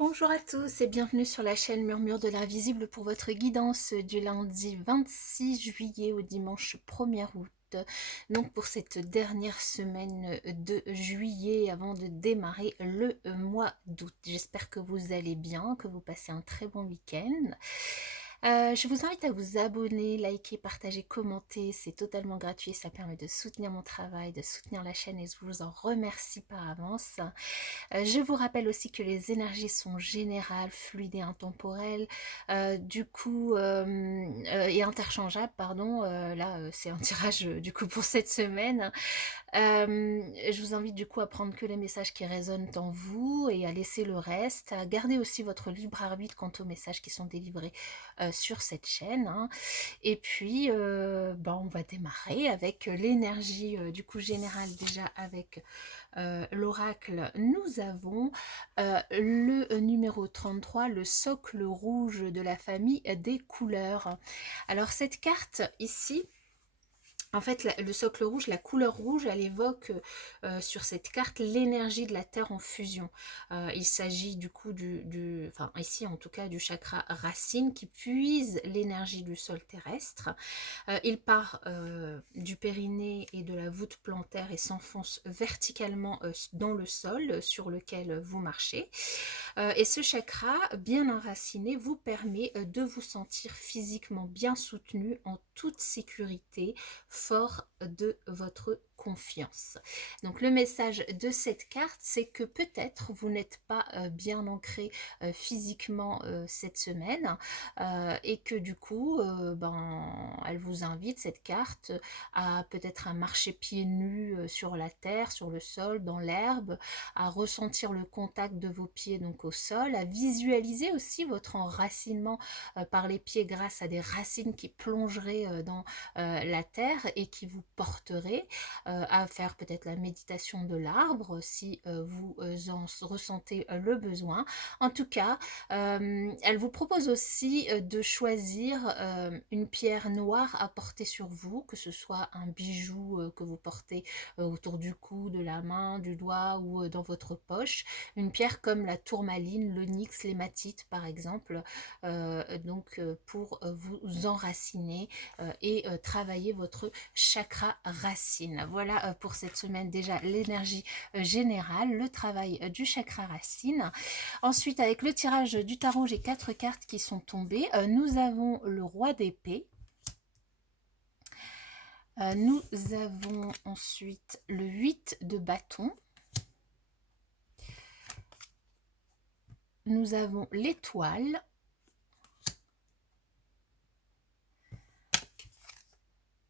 Bonjour à tous et bienvenue sur la chaîne Murmure de l'Invisible pour votre guidance du lundi 26 juillet au dimanche 1er août. Donc pour cette dernière semaine de juillet avant de démarrer le mois d'août. J'espère que vous allez bien, que vous passez un très bon week-end. Je vous invite à vous abonner, liker, partager, commenter, c'est totalement gratuit, ça permet de soutenir mon travail, de soutenir la chaîne et je vous en remercie par avance. Je vous rappelle aussi que les énergies sont générales, fluides et intemporelles, et interchangeables, pardon. C'est un tirage du coup pour cette semaine. Je vous invite du coup à prendre que les messages qui résonnent en vous et à laisser le reste, à garder aussi votre libre arbitre quant aux messages qui sont délivrés sur cette chaîne, hein. Et puis, on va démarrer avec l'énergie du coup générale déjà avec l'oracle. Nous avons le numéro 33, le socle rouge de la famille des couleurs. Alors cette carte ici, en fait, le socle rouge, la couleur rouge, elle évoque sur cette carte l'énergie de la Terre en fusion. Il s'agit du coup enfin ici en tout cas du chakra racine qui puise l'énergie du sol terrestre. Il part du périnée et de la voûte plantaire et s'enfonce verticalement dans le sol sur lequel vous marchez. Et ce chakra bien enraciné vous permet de vous sentir physiquement bien soutenu en toute sécurité, fort de votre confiance. Donc le message de cette carte, c'est que peut-être vous n'êtes pas bien ancré physiquement cette semaine et que du coup, elle vous invite, cette carte, à peut-être à marcher pieds nus sur la terre, sur le sol, dans l'herbe, à ressentir le contact de vos pieds donc au sol, à visualiser aussi votre enracinement par les pieds grâce à des racines qui plongeraient dans la terre et qui vous porteraient, à faire peut-être la méditation de l'arbre si vous en ressentez le besoin. En tout cas, elle vous propose aussi de choisir une pierre noire à porter sur vous, que ce soit un bijou que vous portez autour du cou, de la main, du doigt ou dans votre poche. Une pierre comme la tourmaline, l'onyx, l'hématite par exemple, pour vous enraciner et travailler votre chakra racine. Voilà pour cette semaine déjà l'énergie générale, le travail du chakra racine. Ensuite, avec le tirage du tarot, j'ai 4 cartes qui sont tombées. Nous avons le roi d'épée. Nous avons ensuite le 8 de bâton. Nous avons l'étoile.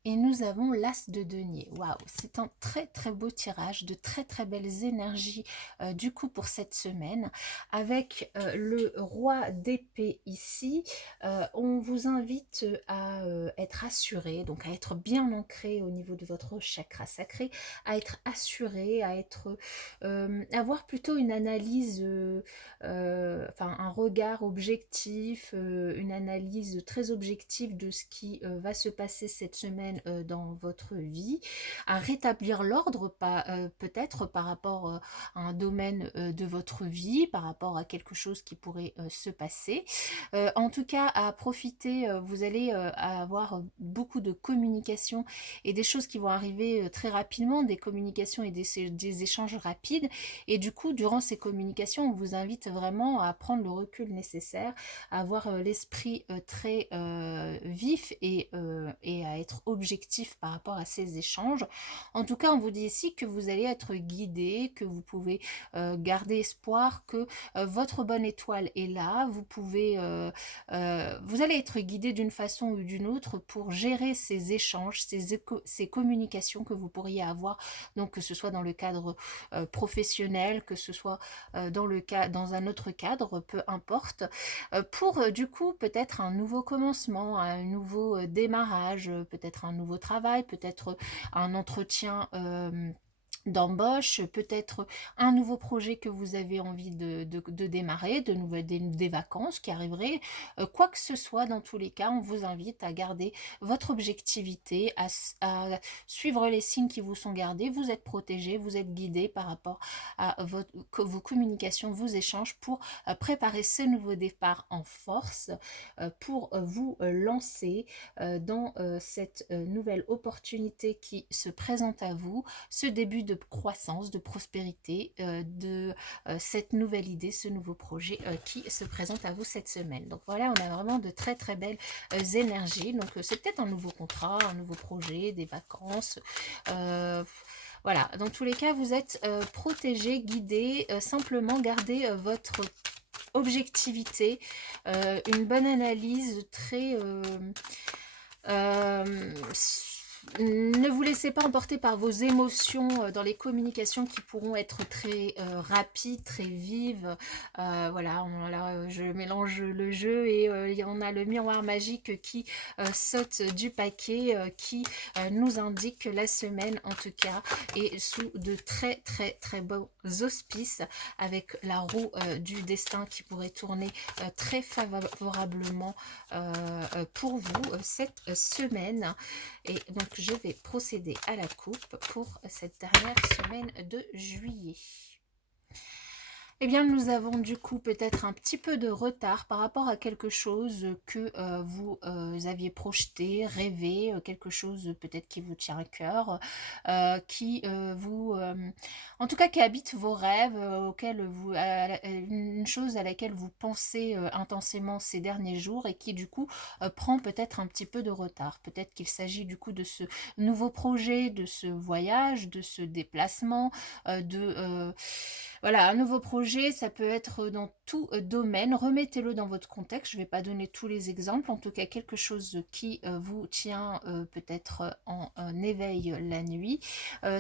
Et nous avons l'as de denier. Waouh, c'est un très très beau tirage, de très très belles énergies du coup pour cette semaine. Avec le roi d'épée ici, on vous invite à être assuré, donc à être bien ancré au niveau de votre chakra sacré, à être assuré, à être avoir plutôt une analyse, un regard objectif, une analyse très objective de ce qui va se passer cette semaine dans votre vie, à rétablir l'ordre peut-être par rapport à un domaine de votre vie, par rapport à quelque chose qui pourrait se passer. En tout cas, à profiter, vous allez avoir beaucoup de communication et des choses qui vont arriver très rapidement, des communications et des échanges rapides. Et du coup, durant ces communications, on vous invite vraiment à prendre le recul nécessaire, à avoir l'esprit très vif et à être objectif par rapport à ces échanges. En tout cas, on vous dit ici que vous allez être guidé, que vous pouvez garder espoir, que votre bonne étoile est là. Vous allez être guidé d'une façon ou d'une autre pour gérer ces échanges, ces communications que vous pourriez avoir, donc que ce soit dans le cadre professionnel, que ce soit dans un autre cadre, peu importe, pour du coup peut-être un nouveau commencement, un nouveau démarrage, peut-être un nouveau travail, peut-être un entretien d'embauche, peut-être un nouveau projet que vous avez envie de démarrer, des vacances qui arriveraient, quoi que ce soit. Dans tous les cas, on vous invite à garder votre objectivité, à suivre les signes qui vous sont gardés. Vous êtes protégé, vous êtes guidé par rapport à vos communications, vos échanges pour préparer ce nouveau départ en force, pour vous lancer dans cette nouvelle opportunité qui se présente à vous, ce début de croissance, de prospérité, de cette nouvelle idée, ce nouveau projet qui se présente à vous cette semaine. Donc voilà, on a vraiment de très très belles énergies. Donc c'est peut-être un nouveau contrat, un nouveau projet, des vacances. Voilà, dans tous les cas, vous êtes protégé, guidé, simplement gardez votre objectivité, une bonne analyse très... ne vous laissez pas emporter par vos émotions dans les communications qui pourront être très rapides, très vives. Voilà, là, je mélange le jeu et on a le miroir magique qui saute du paquet, qui nous indique que la semaine, en tout cas, est sous de très très très beaux auspices, avec la roue du destin qui pourrait tourner très favorablement pour vous cette semaine. Et donc je vais procéder à la coupe pour cette dernière semaine de juillet. Eh bien, nous avons du coup peut-être un petit peu de retard par rapport à quelque chose que vous aviez projeté, rêvé, quelque chose peut-être qui vous tient à cœur, qui en tout cas qui habite vos rêves, auquel une chose à laquelle vous pensez intensément ces derniers jours et qui du coup prend peut-être un petit peu de retard. Peut-être qu'il s'agit du coup de ce nouveau projet, de ce voyage, de ce déplacement, voilà, un nouveau projet, ça peut être dans tout domaine. Remettez-le dans votre contexte. Je ne vais pas donner tous les exemples. En tout cas, quelque chose qui vous tient peut-être en éveil la nuit.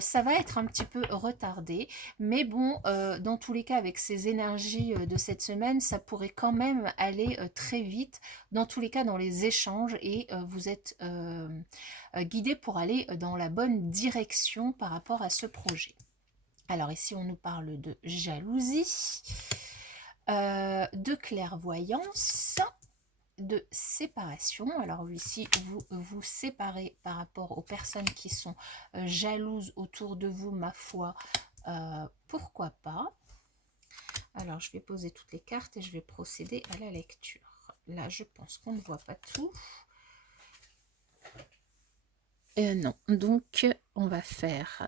Ça va être un petit peu retardé. Mais bon, dans tous les cas, avec ces énergies de cette semaine, ça pourrait quand même aller très vite. Dans tous les cas, dans les échanges. Et vous êtes guidé pour aller dans la bonne direction par rapport à ce projet. Alors ici, on nous parle de jalousie, de clairvoyance, de séparation. Alors ici, vous vous séparez par rapport aux personnes qui sont jalouses autour de vous, ma foi, pourquoi pas. Alors, je vais poser toutes les cartes et je vais procéder à la lecture. Là, je pense qu'on ne voit pas tout. Non, donc on va faire...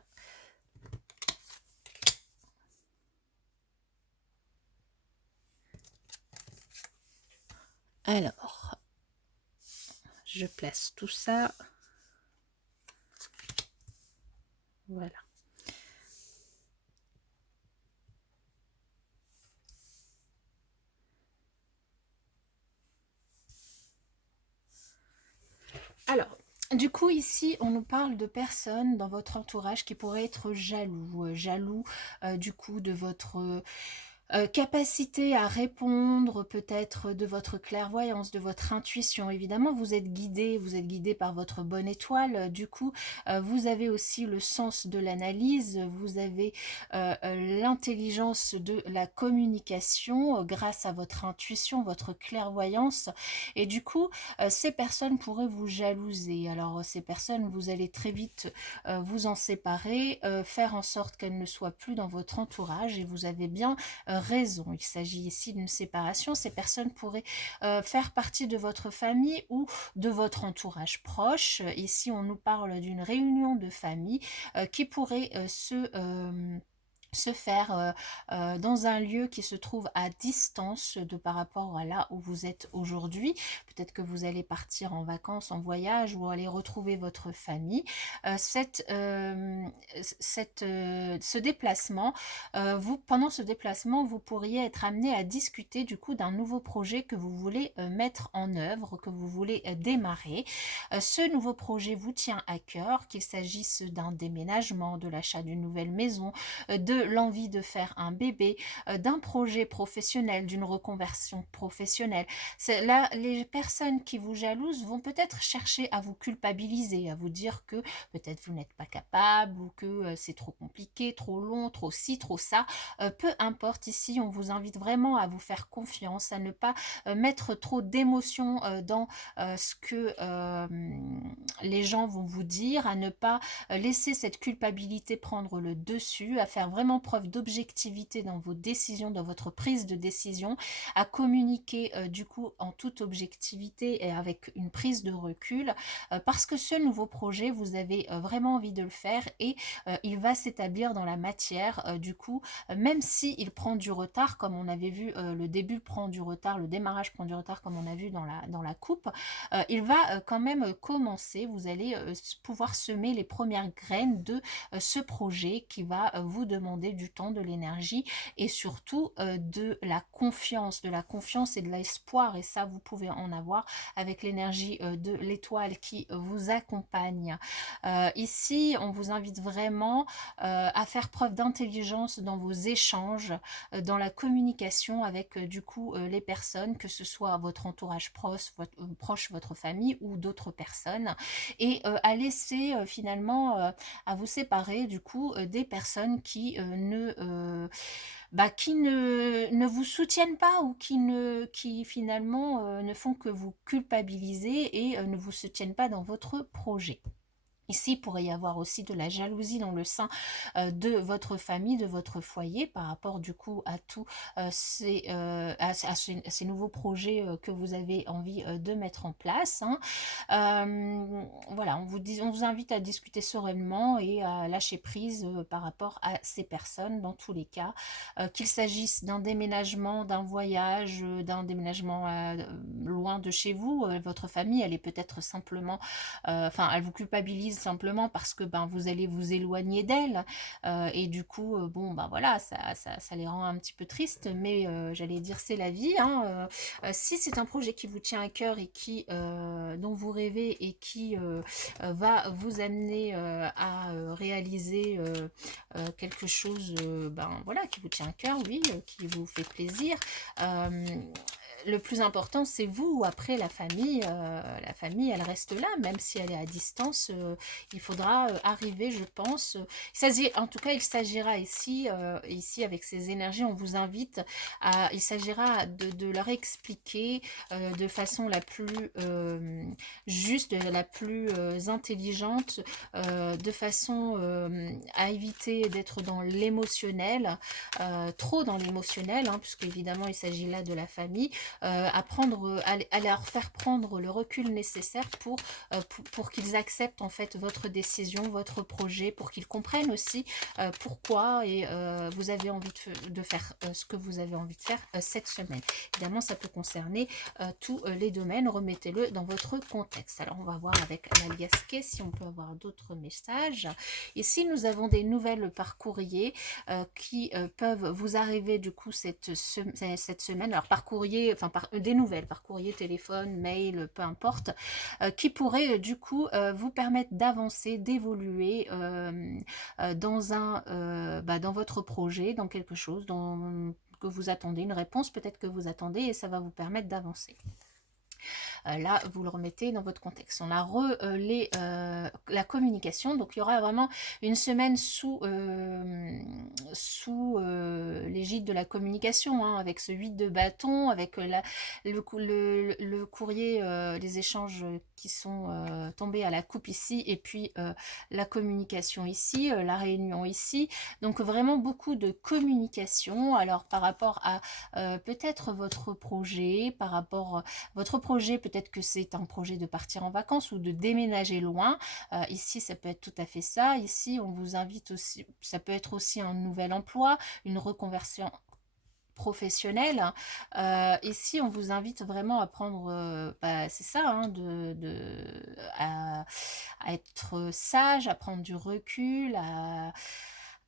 Alors, je place tout ça. Voilà. Alors, du coup, ici, on nous parle de personnes dans votre entourage qui pourraient être jaloux du coup de votre capacité à répondre, peut-être de votre clairvoyance, de votre intuition. Évidemment, vous êtes guidé par votre bonne étoile. Du coup, vous avez aussi le sens de l'analyse, vous avez l'intelligence de la communication grâce à votre intuition, votre clairvoyance. Et du coup, ces personnes pourraient vous jalouser. Alors, ces personnes, vous allez très vite vous en séparer, faire en sorte qu'elles ne soient plus dans votre entourage. Et vous avez bien raison. Il s'agit ici d'une séparation. Ces personnes pourraient faire partie de votre famille ou de votre entourage proche. Ici, on nous parle d'une réunion de famille qui pourrait se faire dans un lieu qui se trouve à distance de par rapport à là où vous êtes aujourd'hui. Peut-être que vous allez partir en vacances, en voyage ou aller retrouver votre famille. Ce déplacement, pendant ce déplacement, vous pourriez être amené à discuter du coup d'un nouveau projet que vous voulez mettre en œuvre, que vous voulez démarrer. Ce nouveau projet vous tient à cœur, qu'il s'agisse d'un déménagement, de l'achat d'une nouvelle maison, de de l'envie de faire un bébé, d'un projet professionnel, d'une reconversion professionnelle. Là, les personnes qui vous jalousent vont peut-être chercher à vous culpabiliser, à vous dire que peut-être vous n'êtes pas capable ou que c'est trop compliqué, trop long, trop ci, trop ça. Peu importe, ici, on vous invite vraiment à vous faire confiance, à ne pas mettre trop d'émotions dans ce que les gens vont vous dire, à ne pas laisser cette culpabilité prendre le dessus, à faire vraiment preuve d'objectivité dans vos décisions, dans votre prise de décision, à communiquer du coup en toute objectivité et avec une prise de recul, parce que ce nouveau projet, vous avez vraiment envie de le faire et il va s'établir dans la matière. Du coup, même si il prend du retard, comme on avait vu, le début prend du retard, le démarrage prend du retard, comme on a vu dans la coupe, il va quand même commencer. Vous allez pouvoir semer les premières graines de ce projet qui va vous demander du temps, de l'énergie et surtout de la confiance et de l'espoir. Et ça, vous pouvez en avoir avec l'énergie de l'étoile qui vous accompagne. Ici, on vous invite vraiment à faire preuve d'intelligence dans vos échanges, dans la communication avec du coup les personnes, que ce soit votre entourage proche, votre famille ou d'autres personnes, et à laisser finalement à vous séparer du coup des personnes qui ne vous soutiennent pas ou qui finalement ne font que vous culpabiliser et ne vous soutiennent pas dans votre projet. Ici, il pourrait y avoir aussi de la jalousie dans le sein de votre famille, de votre foyer, par rapport du coup à tous ces nouveaux projets que vous avez envie de mettre en place, hein. Voilà, on vous invite à discuter sereinement et à lâcher prise par rapport à ces personnes dans tous les cas, qu'il s'agisse d'un déménagement, d'un voyage, d'un déménagement loin de chez vous. Votre famille, elle est peut-être simplement enfin, elle vous culpabilise simplement parce que ben, vous allez vous éloigner d'elle. Et du coup, bon, ben voilà, ça les rend un petit peu tristes, mais j'allais dire, c'est la vie, hein. Si c'est un projet qui vous tient à cœur et dont vous rêvez et qui va vous amener à réaliser quelque chose ben, voilà, qui vous tient à cœur, oui, qui vous fait plaisir. Euh, le plus important, c'est vous. Après, la famille, elle reste là, même si elle est à distance. Il faudra arriver, je pense. En tout cas, il s'agira ici avec ces énergies, on vous invite il s'agira de leur expliquer de façon la plus juste, la plus intelligente, de façon à éviter d'être dans l'émotionnel, trop dans l'émotionnel, hein, puisque évidemment il s'agit là de la famille, à leur faire prendre le recul nécessaire pour qu'ils acceptent en fait votre décision, votre projet, pour qu'ils comprennent aussi pourquoi et vous avez envie de faire ce que vous avez envie de faire cette semaine. Évidemment, ça peut concerner tous les domaines. Remettez-le dans votre contexte. Alors, on va voir avec l'aliasqué si on peut avoir d'autres messages. Ici, nous avons des nouvelles par courrier qui peuvent vous arriver du coup cette semaine. Alors, par courrier, enfin, des nouvelles, par courrier, téléphone, mail, peu importe, qui pourraient du coup vous permettre d'avancer, d'évoluer dans votre projet, dans quelque chose que vous attendez, une réponse peut-être que vous attendez, et ça va vous permettre d'avancer. Là, vous le remettez dans votre contexte. On a la communication, donc il y aura vraiment une semaine sous l'égide de la communication, hein, avec ce 8 de bâton, avec le courrier, les échanges qui sont tombés à la coupe ici, et puis la communication ici, la réunion ici. Donc vraiment beaucoup de communication. Alors par rapport à peut-être votre projet, votre projet, peut-être que c'est un projet de partir en vacances ou de déménager loin. Ici, ça peut être tout à fait ça. Ici, on vous invite aussi, ça peut être aussi un nouvel emploi, une reconversion professionnelle. Ici, on vous invite vraiment à prendre, c'est ça, hein, à être sage, à prendre du recul,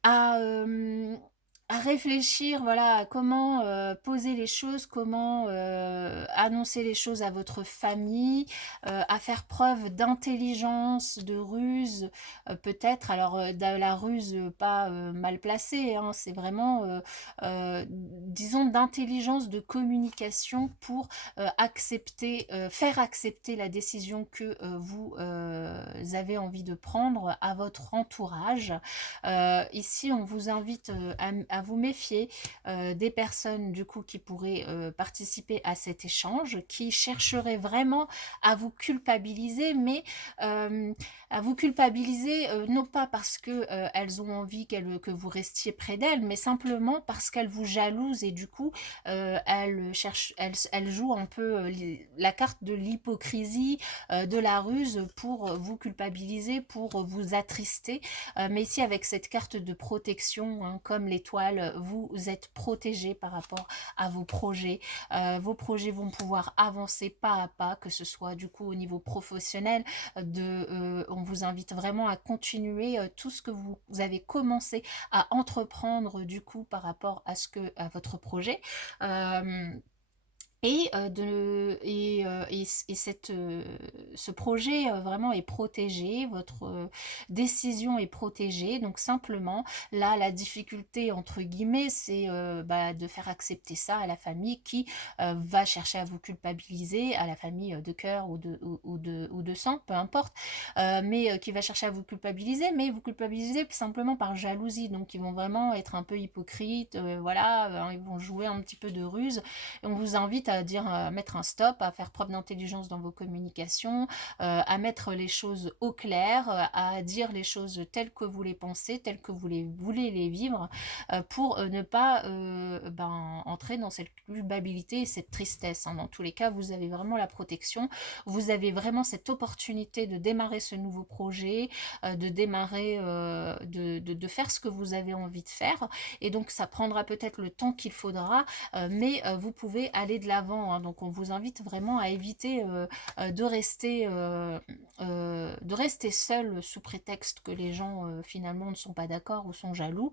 à à réfléchir, voilà, à comment poser les choses, comment annoncer les choses à votre famille, à faire preuve d'intelligence, de ruse, peut-être. Alors, de la ruse pas mal placée, hein, c'est vraiment, disons, d'intelligence, de communication pour faire accepter la décision que vous avez envie de prendre à votre entourage. Ici, on vous invite à vous méfier des personnes du coup qui pourraient participer à cet échange, qui chercheraient vraiment à vous culpabiliser, mais euh, à vous culpabiliser non pas parce que elles ont envie que vous restiez près d'elles, mais simplement parce qu'elles vous jalousent et du coup elles jouent un peu la carte de l'hypocrisie, de la ruse pour vous culpabiliser, pour vous attrister. Mais ici, avec cette carte de protection, hein, comme l'étoile, vous êtes protégé par rapport à vos projets. Vos projets vont pouvoir avancer pas à pas, que ce soit du coup au niveau professionnel. On vous invite vraiment à continuer tout ce que vous avez commencé à entreprendre du coup par rapport à votre projet. Euh, ce projet vraiment est protégé, votre décision est protégée. Donc simplement, là, la difficulté, entre guillemets, c'est de faire accepter ça à la famille qui va chercher à vous culpabiliser, à la famille de cœur ou de sang, peu importe, mais qui va chercher à vous culpabiliser, mais vous culpabiliser simplement par jalousie. Donc ils vont vraiment être un peu hypocrites, voilà, ils vont jouer un petit peu de ruse. Et on vous invite à dire, à mettre un stop, à faire preuve d'intelligence dans vos communications, à mettre les choses au clair, à dire les choses telles que vous les pensez, telles que vous les voulez les vivre, pour ne pas entrer dans cette culpabilité et cette tristesse, hein. Dans tous les cas, vous avez vraiment la protection, vous avez vraiment cette opportunité de démarrer ce nouveau projet, de démarrer, de faire ce que vous avez envie de faire. Et donc, ça prendra peut-être le temps qu'il faudra, mais vous pouvez aller de l'avant, hein. Donc on vous invite vraiment à éviter de rester seul sous prétexte que les gens finalement ne sont pas d'accord ou sont jaloux,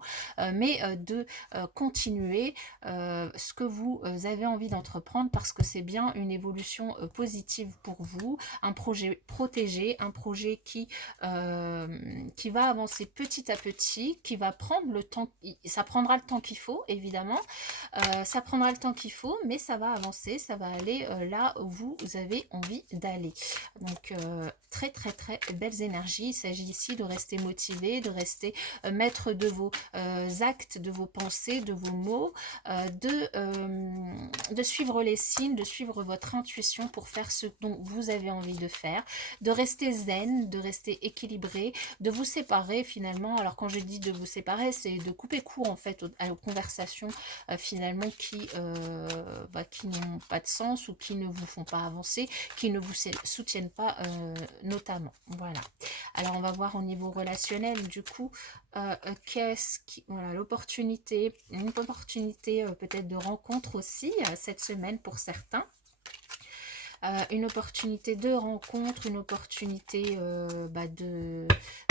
mais de continuer ce que vous avez envie d'entreprendre parce que c'est bien une évolution positive pour vous, un projet protégé, un projet qui va avancer petit à petit, qui va prendre le temps, ça prendra le temps qu'il faut évidemment, ça prendra le temps qu'il faut, mais ça va avancer, ça va aller là où vous avez envie d'aller. Donc très très très belles énergies. Il s'agit ici de rester motivé, de rester maître de vos actes, de vos pensées, de vos mots, de suivre les signes, de suivre votre intuition pour faire ce dont vous avez envie de faire, de rester zen, de rester équilibré, de vous séparer finalement. Alors quand je dis de vous séparer, c'est de couper court en fait aux conversations finalement qui n'ont pas de sens ou qui ne vous font pas avancer, qui ne vous soutiennent pas notamment. Voilà. Alors on va voir au niveau relationnel du coup voilà, l'opportunité, une opportunité peut-être de rencontre aussi cette semaine pour certains. Une opportunité de rencontre, une opportunité de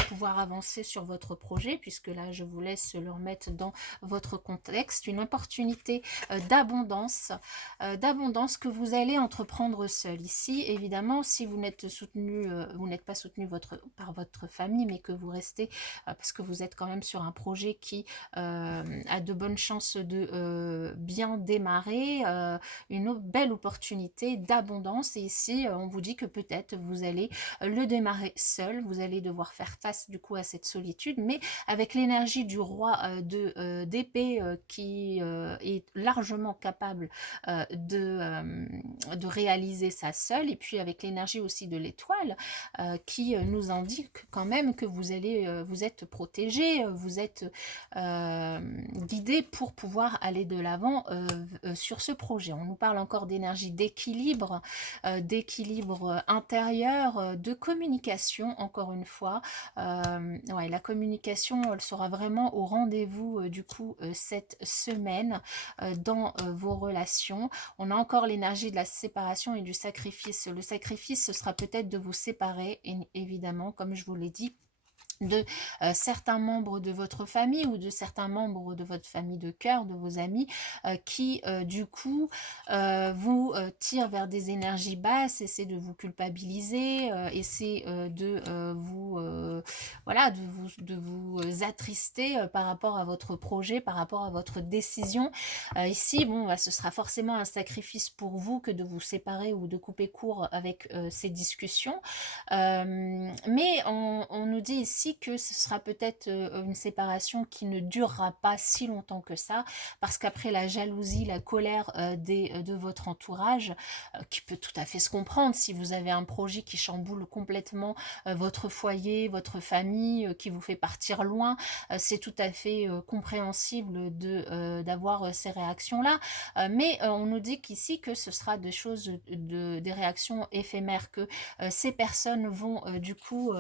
pouvoir avancer sur votre projet, puisque là je vous laisse le remettre dans votre contexte, une opportunité d'abondance que vous allez entreprendre seul. Ici, évidemment, si vous n'êtes soutenu, vous n'êtes pas soutenu par votre famille, mais que vous restez, parce que vous êtes quand même sur un projet qui a de bonnes chances de bien démarrer, une belle opportunité d'abondance. Et ici, on vous dit que peut-être vous allez le démarrer seul, vous allez devoir faire face du coup à cette solitude, mais avec l'énergie du roi d'épée qui est largement capable de réaliser ça seul, et puis avec l'énergie aussi de l'étoile qui nous indique quand même que vous êtes protégé, vous êtes guidé pour pouvoir aller de l'avant sur ce projet. On nous parle encore d'énergie d'équilibre intérieur, de communication, encore une fois. Ouais, la communication, elle sera vraiment au rendez-vous du coup cette semaine dans vos relations. On a encore l'énergie de la séparation et du sacrifice. Le sacrifice, ce sera peut-être de vous séparer, évidemment, comme je vous l'ai dit, de certains membres de votre famille ou de certains membres de votre famille de cœur, de vos amis, qui du coup vous tirent vers des énergies basses, essaient de vous culpabiliser, essaient voilà, de vous attrister par rapport à votre projet, par rapport à votre décision. Ici, bon, bah, ce sera forcément un sacrifice pour vous que de vous séparer ou de couper court avec ces discussions. Mais on nous dit ici que ce sera peut-être une séparation qui ne durera pas si longtemps que ça, parce qu'après la jalousie, la colère de votre entourage, qui peut tout à fait se comprendre si vous avez un projet qui chamboule complètement votre foyer, votre famille, qui vous fait partir loin, c'est tout à fait compréhensible d'avoir ces réactions-là. Mais on nous dit qu'ici que ce sera des choses, des réactions éphémères, que ces personnes vont du coup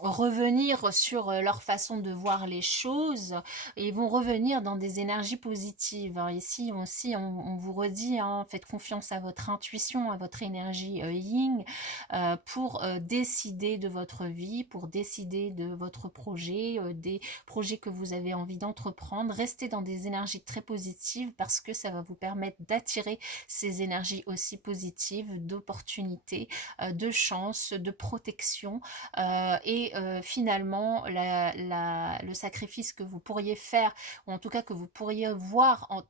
revenir sur leur façon de voir les choses et vont revenir dans des énergies positives. Alors ici aussi, on vous redit, hein, faites confiance à votre intuition, à votre énergie yin pour décider de votre vie, pour décider de votre projet, des projets que vous avez envie d'entreprendre. Restez dans des énergies très positives parce que ça va vous permettre d'attirer ces énergies aussi positives, d'opportunités, de chance, de protection. Et finalement, le sacrifice que vous pourriez faire, ou en tout cas que vous pourriez voir en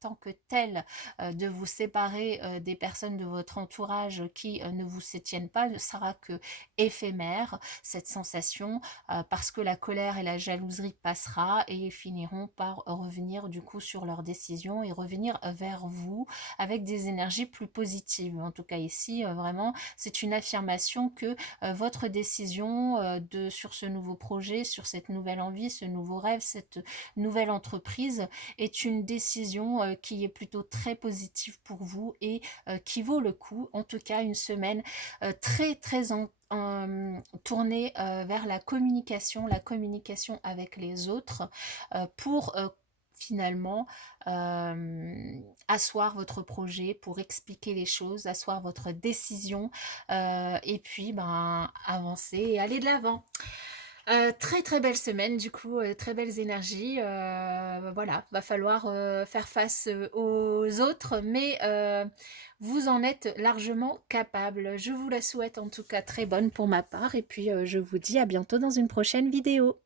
tant que tel, de vous séparer des personnes de votre entourage qui ne vous soutiennent pas, ne sera que éphémère, cette sensation, parce que la colère et la jalousie passera et ils finiront par revenir du coup sur leurs décisions et revenir vers vous avec des énergies plus positives. En tout cas ici, vraiment, c'est une affirmation que votre décision sur ce nouveau projet, sur cette nouvelle envie, ce nouveau rêve, cette nouvelle entreprise est une décision qui est plutôt très positive pour vous et qui vaut le coup. En tout cas, une semaine très très tournée vers la communication avec les autres pour finalement asseoir votre projet, pour expliquer les choses, asseoir votre décision et puis ben avancer et aller de l'avant. Très très belle semaine du coup, très belles énergies. Voilà, va falloir faire face aux autres, mais vous en êtes largement capable. Je vous la souhaite en tout cas très bonne pour ma part, et puis je vous dis à bientôt dans une prochaine vidéo.